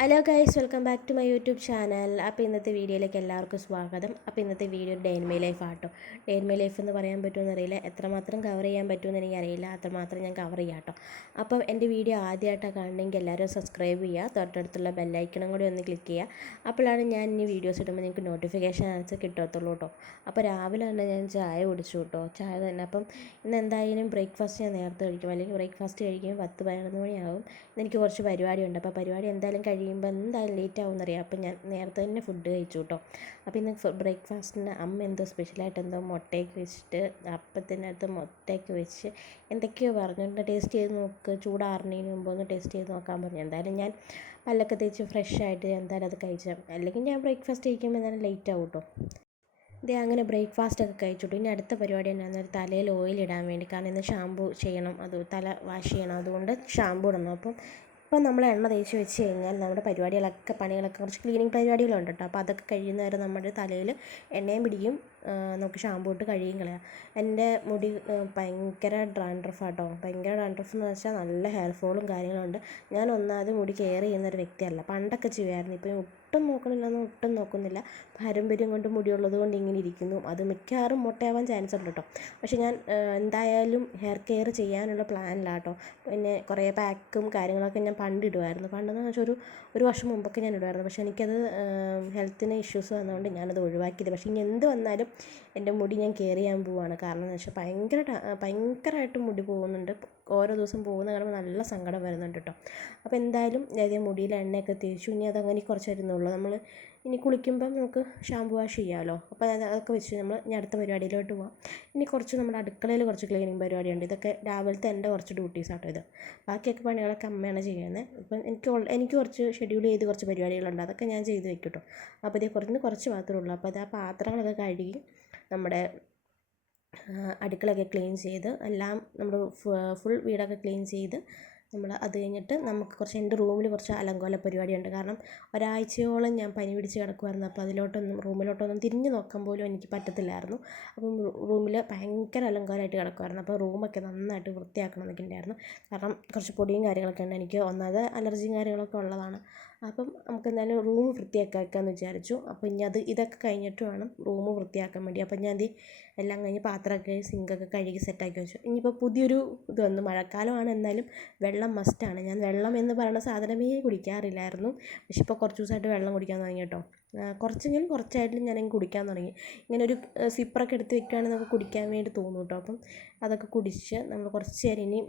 Hello guys welcome back to my YouTube channel അപ്പോൾ ഇന്നത്തെ വീഡിയോയിലേക്ക് എല്ലാവർക്കും സ്വാഗതം. അപ്പോൾ ഇന്നത്തെ video day in my life ആട്ടോ. ഡേ ഇൻ മൈ ലൈഫ് എന്ന് പറയാൻ പറ്റുമെന്ന് അറിയില്ല. എത്രമാത്രം കവർ ചെയ്യാൻ പറ്റുമെന്ന് എനിക്കറിയില്ല അത്രമാത്രം ഞാൻ കവർ ചെയ്യാം കേട്ടോ അപ്പം എന്റെ വീഡിയോ ആദ്യമായിട്ടാണ് കാണണമെങ്കിൽ എല്ലാവരും സബ്സ്ക്രൈബ് ചെയ്യുക. തൊട്ടടുത്തുള്ള ബെല്ലൈക്കണും കൂടി ഒന്ന് ക്ലിക്ക് ചെയ്യുക. അപ്പോഴാണ് ഞാൻ ഇനി വീഡിയോസ് ഇടുമ്പോൾ നിങ്ങൾക്ക് നോട്ടിഫിക്കേഷൻ അയച്ച് കിട്ടത്തുള്ളൂ കേട്ടോ അപ്പോൾ രാവിലെ തന്നെ ഞാൻ ചായ കുടിച്ചു കേട്ടോ ചായ തന്നെ. അപ്പം ഇന്ന് എന്തായാലും ബ്രേക്ക്ഫാസ്റ്റ് ഞാൻ നേരത്തെ കഴിക്കും. അല്ലെങ്കിൽ ബ്രേക്ക്ഫാസ്റ്റ് കഴിക്കുമ്പോൾ പത്ത് പതിനൊന്ന് മണിയാകും. എനിക്ക് കുറച്ച് പരിപാടിയുണ്ട്. അപ്പോൾ പരിപാടി എന്തായാലും കഴിയുമ്പോൾ എന്തായാലും ലേറ്റ് ആവും എന്നറിയാം അപ്പോൾ ഞാൻ നേരത്തെ തന്നെ ഫുഡ് കഴിച്ചു കേട്ടോ അപ്പോൾ ഇന്ന് ബ്രേക്ക്ഫാസ്റ്റിന് അമ്മ എന്തോ സ്പെഷ്യലായിട്ട് എന്തോ മുട്ടയൊക്കെ വെച്ചിട്ട് അപ്പത്തിനകത്ത് മുട്ടയൊക്കെ വെച്ച് എന്തൊക്കെയോ പറഞ്ഞിട്ട് ടേസ്റ്റ് ചെയ്ത് നോക്ക്. ചൂടാറിനതിന് മുമ്പ് ഒന്ന് ടേസ്റ്റ് ചെയ്ത് നോക്കാൻ പറഞ്ഞു. എന്തായാലും ഞാൻ പല്ലൊക്കെ തേച്ച് ഫ്രഷ് ആയിട്ട് എന്തായാലും അത് കഴിച്ചാൽ അല്ലെങ്കിൽ ഞാൻ ബ്രേക്ക്ഫാസ്റ്റ് കഴിക്കുമ്പോൾ എന്തായാലും ലേറ്റ് ആവും കേട്ടോ ഇതേ അങ്ങനെ ബ്രേക്ക്ഫാസ്റ്റ് ഒക്കെ കഴിച്ചിട്ടു. ഇനി അടുത്ത പരിപാടി എന്നാന്ന് തലയിൽ ഓയിൽ ഇടാൻ വേണ്ടി. കാരണം ഇന്ന് ഷാമ്പു ചെയ്യണം. അത് തല വാഷ് ചെയ്യണം. അതുകൊണ്ട് ഷാമ്പു ഇടണം. അപ്പം ഇപ്പം നമ്മൾ എണ്ണ തേച്ച് വെച്ച് കഴിഞ്ഞാൽ നമ്മുടെ പരിപാടികളൊക്കെ പണികളൊക്കെ കുറച്ച് ക്ലീനിങ് പരിപാടികളുണ്ട് കേട്ടോ. അപ്പോൾ അതൊക്കെ കഴിയുന്ന വരെ നമ്മുടെ തലയിൽ എണ്ണയും പിടിക്കും നമുക്ക് ഷാമ്പു ഇട്ട് കഴുകിയും കളയാം. എന്റെ മുടി ഭയങ്കര ഡ്രാൻഡ്രഫ് ആട്ടോ. ഭയങ്കര ഡ്രാൻഡ്രഫ് എന്ന് വെച്ചാൽ നല്ല ഹെയർ ഫോളും കാര്യങ്ങളും ഉണ്ട്. ഞാൻ ഒന്നാമത് മുടി കെയർ ചെയ്യുന്ന ഒരു വ്യക്തിയല്ല. പണ്ടൊക്കെ ചെയ്യുമായിരുന്നു. ഇപ്പം ഒട്ടും നോക്കണില്ലെന്ന് ഒട്ടും നോക്കുന്നില്ല. പാരമ്പര്യം കൊണ്ട് മുടിയുള്ളത് കൊണ്ട് ഇങ്ങനെ ഇരിക്കുന്നു. അത് മിക്കവാറും മുട്ടയാവാൻ ചാൻസ് ഉണ്ട് കേട്ടോ പക്ഷെ ഞാൻ എന്തായാലും ഹെയർ കെയർ ചെയ്യാനുള്ള പ്ലാനിലാണ് കേട്ടോ പിന്നെ കുറേ പാക്കും കാര്യങ്ങളൊക്കെ ഞാൻ പണ്ട് ഇടുമായിരുന്നു പണ്ടെന്ന് വെച്ചാൽ ഒരു ഒരു വർഷം മുമ്പൊക്കെ ഞാൻ ഇടുമായിരുന്നു പക്ഷെ എനിക്കത് ഹെൽത്തിന് ഇഷ്യൂസ് വന്നതുകൊണ്ട് ഞാനത് ഒഴിവാക്കിയത് പക്ഷെ ഇനി എന്ത് വന്നാലും എന്റെ മുടി ഞാൻ കെയർ ചെയ്യാൻ പോവുകയാണ് കാരണം എന്ന് വെച്ചാൽ ഭയങ്കര ഭയങ്കരമായിട്ട് മുടി പോകുന്നുണ്ട്. ഓരോ ദിവസം പോകുന്ന കാണുമ്പോൾ നല്ല സങ്കടം വരുന്നുണ്ട് കേട്ടോ. അപ്പോൾ എന്തായാലും അതായത് മുടിയിൽ എണ്ണയൊക്കെ തേച്ചു. ഇനി അതങ്ങനെ കുറച്ച് വരുന്നുള്ളൂ. നമ്മൾ ഇനി കുളിക്കുമ്പം നമുക്ക് ഷാമ്പു വാഷ് ചെയ്യാമല്ലോ അപ്പോൾ അതൊക്കെ വെച്ച് നമ്മൾ ഇനി അടുത്ത പരിപാടിയിലോട്ട് പോകാം ഇനി കുറച്ച് നമ്മുടെ അടുക്കളയിൽ കുറച്ച് ക്ലീനിങ് പരിപാടിയുണ്ട്. ഇതൊക്കെ രാവിലത്തെ എന്റെ കുറച്ച് ഡ്യൂട്ടീസ് ആട്ടോ ഇത്. ബാക്കിയൊക്കെ പണികളൊക്കെ അമ്മയാണ് ചെയ്യുന്നത്. ഇപ്പം എനിക്ക് എനിക്ക് കുറച്ച് ഷെഡ്യൂൾ ചെയ്ത് കുറച്ച് പരിപാടികളുണ്ട്. അതൊക്കെ ഞാൻ ചെയ്ത് വെക്കും കേട്ടോ. അപ്പോൾ ഇതേ കുറച്ച് കുറച്ച് മാത്രമേ ഉള്ളൂ. അപ്പോൾ അത് ആ പാത്രങ്ങളൊക്കെ കഴുകി നമ്മുടെ അടുക്കളയൊക്കെ ക്ലീൻ ചെയ്ത് എല്ലാം നമ്മൾ ഫുൾ വീടൊക്കെ ക്ലീൻ ചെയ്ത് നമ്മൾ അത് കഴിഞ്ഞിട്ട് നമുക്ക് കുറച്ച് എന്റെ റൂമിൽ കുറച്ച് അലങ്കോല പരിപാടിയുണ്ട്. കാരണം ഒരാഴ്ചയോളം ഞാൻ പനി പിടിച്ച് കിടക്കുമായിരുന്നു അപ്പോൾ അതിലോട്ടൊന്നും റൂമിലോട്ടൊന്നും തിരിഞ്ഞ് നോക്കാൻ പോലും എനിക്ക് പറ്റത്തില്ലായിരുന്നു. അപ്പം റൂമിൽ ഭയങ്കര അലങ്കോലമായിട്ട് കിടക്കുമായിരുന്നു അപ്പോൾ റൂമൊക്കെ നന്നായിട്ട് വൃത്തിയാക്കണം എന്നൊക്കെ ഉണ്ടായിരുന്നു. കാരണം കുറച്ച് പൊടിയും കാര്യങ്ങളൊക്കെ ഉണ്ട്. എനിക്ക് ഒന്നാമത് അലർജിയും കാര്യങ്ങളൊക്കെ ഉള്ളതാണ്. അപ്പം നമുക്ക് എന്തായാലും റൂം വൃത്തിയാക്കാമെന്ന് വിചാരിച്ചു. അപ്പോൾ ഇനി അത് ഇതൊക്കെ കഴിഞ്ഞിട്ട് വേണം റൂം വൃത്തിയാക്കാൻ വേണ്ടി. അപ്പം ഞാൻ എല്ലാം കഴിഞ്ഞ് പാത്രമൊക്കെ സിങ്കൊക്കെ കഴുകി സെറ്റാക്കി വെച്ചു. ഇനിയിപ്പോൾ പുതിയൊരു ഇത് വന്നു. മഴക്കാലമാണ് എന്നാലും വെള്ളം മസ്റ്റാണ് ഞാൻ വെള്ളം എന്ന് പറയുന്ന സാധനമേ കുടിക്കാറില്ലായിരുന്നു. പക്ഷെ ഇപ്പോൾ കുറച്ച് ദിവസമായിട്ട് വെള്ളം കുടിക്കാൻ തുടങ്ങി കേട്ടോ. കുറച്ചെങ്കിലും കുറച്ചായിട്ടും ഞാൻ കുടിക്കാൻ തുടങ്ങി. ഇങ്ങനെ ഒരു സിപ്പറൊക്കെ എടുത്ത് വെക്കുകയാണെങ്കിൽ നമുക്ക് കുടിക്കാൻ വേണ്ടി തോന്നും കേട്ടോ. അപ്പം അതൊക്കെ കുടിച്ച് നമ്മൾ കുറച്ച് നേരം ഇനി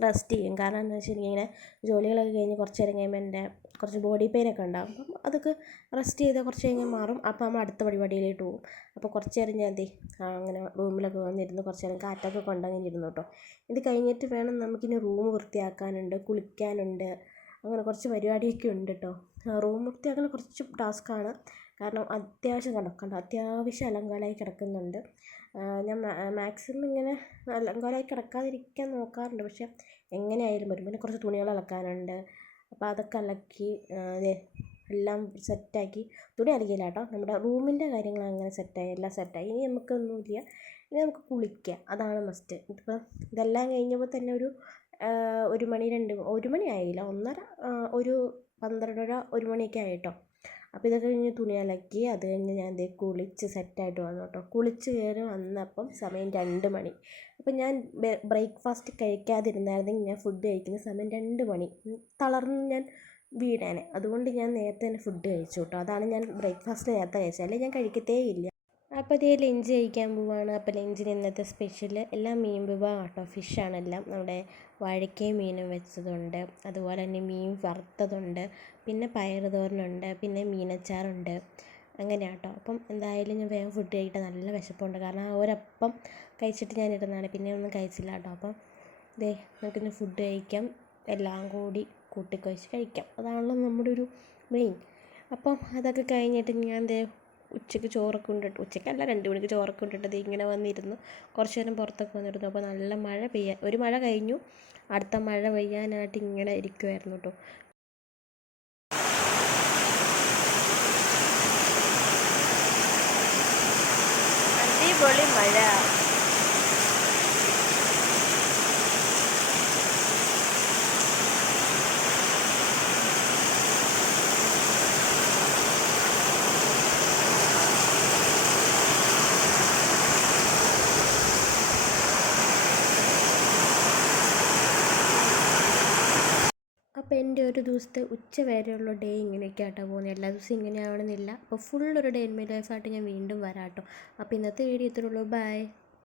റെസ്റ്റ് ചെയ്യും. കാരണം എന്താ വെച്ചിട്ടുണ്ടെങ്കിൽ ഇങ്ങനെ ജോലികളൊക്കെ കഴിഞ്ഞ് കുറച്ച് നേരം കഴിയുമ്പോൾ എന്റെ കുറച്ച് ബോഡി പെയിനൊക്കെ ഉണ്ടാകും അപ്പം അതൊക്കെ റെസ്റ്റ് ചെയ്താൽ കുറച്ച് കഴിഞ്ഞാൽ മാറും. അപ്പം നമ്മൾ അടുത്ത പരിപാടിയിലോട്ട് പോകും. അപ്പോൾ കുറച്ച് നേരം ഞാൻ എന്തേ അങ്ങനെ റൂമിലൊക്കെ വന്നിരുന്ന്. കുറച്ച് നേരം കാറ്റൊക്കെ കൊണ്ടങ്ങനെ ഇരുന്നു കേട്ടോ ഇത് കഴിഞ്ഞിട്ട് വേണം നമുക്കിനി റൂം വൃത്തിയാക്കാനുണ്ട് കുളിക്കാനുണ്ട് അങ്ങനെ കുറച്ച് പരിപാടിയൊക്കെ ഉണ്ട് കേട്ടോ റൂം വൃത്തിയാക്കൽ കുറച്ച് ടാസ്ക്കാണ് കാരണം അത്യാവശ്യം കണ്ടോ കണ്ടോ? അത്യാവശ്യം അലങ്കാരമായി കിടക്കുന്നുണ്ട്. ഞാൻ മാക്സിമം ഇങ്ങനെ അലങ്കോലമായി കിടക്കാതിരിക്കാൻ നോക്കാറുണ്ട്. പക്ഷേ എങ്ങനെയായാലും വരും പിന്നെ കുറച്ച് തുണികൾ അലക്കാനുണ്ട്. അപ്പോൾ അതൊക്കെ അലക്കി എല്ലാം സെറ്റാക്കി. തുണി അലക്കിയില്ല കേട്ടോ. നമ്മുടെ റൂമിന്റെ കാര്യങ്ങൾ അങ്ങനെ സെറ്റായി എല്ലാം സെറ്റായി. ഇനി നമുക്കൊന്നുമില്ല. ഇനി നമുക്ക് കുളിക്കാം. അതാണ് മസ്റ്റ്. ഇതിപ്പം ഇതെല്ലാം കഴിഞ്ഞപ്പോൾ തന്നെ ഒരു ഒരു മണി രണ്ട് ഒരു മണി ആയില്ല. ഒന്നര ഒരു പന്ത്രണ്ടര ഒരു മണിയൊക്കെ ആയി കേട്ടോ. അപ്പോൾ ഇതൊക്കെ കഴിഞ്ഞ് തുണി അലക്കി അത് കഴിഞ്ഞ് ഞാൻ ദേ കുളിച്ച് സെറ്റായിട്ട് വന്നു കേട്ടോ. കുളിച്ച് കയറി വന്നപ്പം സമയം രണ്ട് മണി. അപ്പം ഞാൻ ബ്രേക്ക്ഫാസ്റ്റ് കഴിക്കാതിരുന്നായിരുന്നെങ്കിൽ ഞാൻ ഫുഡ് കഴിക്കുന്ന സമയം രണ്ട് മണി. തളർന്ന് ഞാൻ വീണേനെ. അതുകൊണ്ട് ഞാൻ നേരത്തെ തന്നെ ഫുഡ് കഴിച്ചു കേട്ടോ. അതാണ് ഞാൻ ബ്രേക്ക്ഫാസ്റ്റ് നേരത്തെ കഴിച്ചത്. അല്ലെങ്കിൽ ഞാൻ കഴിക്കത്തേ ഇല്ല. അപ്പോൾ അതേ ലഞ്ച് കഴിക്കാൻ പോവാണ്. അപ്പോൾ ലഞ്ചിന് ഇന്നത്തെ സ്പെഷ്യൽ എല്ലാം മീൻ വിഭവം കേട്ടോ ഫിഷാണ് എല്ലാം നമ്മുടെ വഴക്കേ മീനും വെച്ചതുണ്ട്. അതുപോലെ തന്നെ മീൻ വറുത്തതുണ്ട്. പിന്നെ പയർ തോരനുണ്ട്. പിന്നെ മീനച്ചാറുണ്ട്. അങ്ങനെയാണ് കേട്ടോ അപ്പം എന്തായാലും ഞാൻ വേഗം ഫുഡ് കഴിക്കട്ടെ. നല്ല വിശപ്പുണ്ട്. കാരണം ആ ഒരപ്പം കഴിച്ചിട്ട് ഞാൻ ഇരുന്നതാണ് പിന്നെ ഒന്നും കഴിച്ചില്ല കേട്ടോ. അപ്പം ദേ നമുക്കിന്ന് ഫുഡ് കഴിക്കാം. എല്ലാം കൂടി കൂട്ടിക്കുഴച്ച് കഴിക്കാം. അതാണല്ലോ നമ്മുടെ ഒരു മെയിൻ അപ്പം അതൊക്കെ കഴിഞ്ഞിട്ട് ഞാൻ ദേ ഉച്ചയ്ക്ക് ചോറൊക്കെ ഉണ്ടിട്ട് ഉച്ചയ്ക്കല്ല രണ്ട് മണിക്ക് ചോറൊക്കെ ഉണ്ടിട്ടത് ഇങ്ങനെ വന്നിരുന്നു. കുറച്ച് നേരം പുറത്തൊക്കെ വന്നിരുന്നു. അപ്പോൾ നല്ല മഴ പെയ്യാൻ ഒരു മഴ കഴിഞ്ഞു. അടുത്ത മഴ പെയ്യാനായിട്ട് ഇങ്ങനെ ഇരിക്കുമായിരുന്നു കേട്ടോ. അടിപൊളി മഴ. അപ്പോൾ എന്റെ ഒരു ദിവസത്തെ ഉച്ച വരെയുള്ള ഡേ ഇങ്ങനെയൊക്കെ ആട്ടോ പോകുന്നത് എല്ലാ ദിവസവും ഇങ്ങനെ ആവണമെന്നില്ല അപ്പോൾ ഫുൾ ഒരു ഡേ ഇൻ മൈ ലൈഫായിട്ട് ഞാൻ വീണ്ടും വരാം കേട്ടോ അപ്പോൾ ഇന്നത്തെ വീഡിയോ ഇത്രയുള്ളൂ ബൈ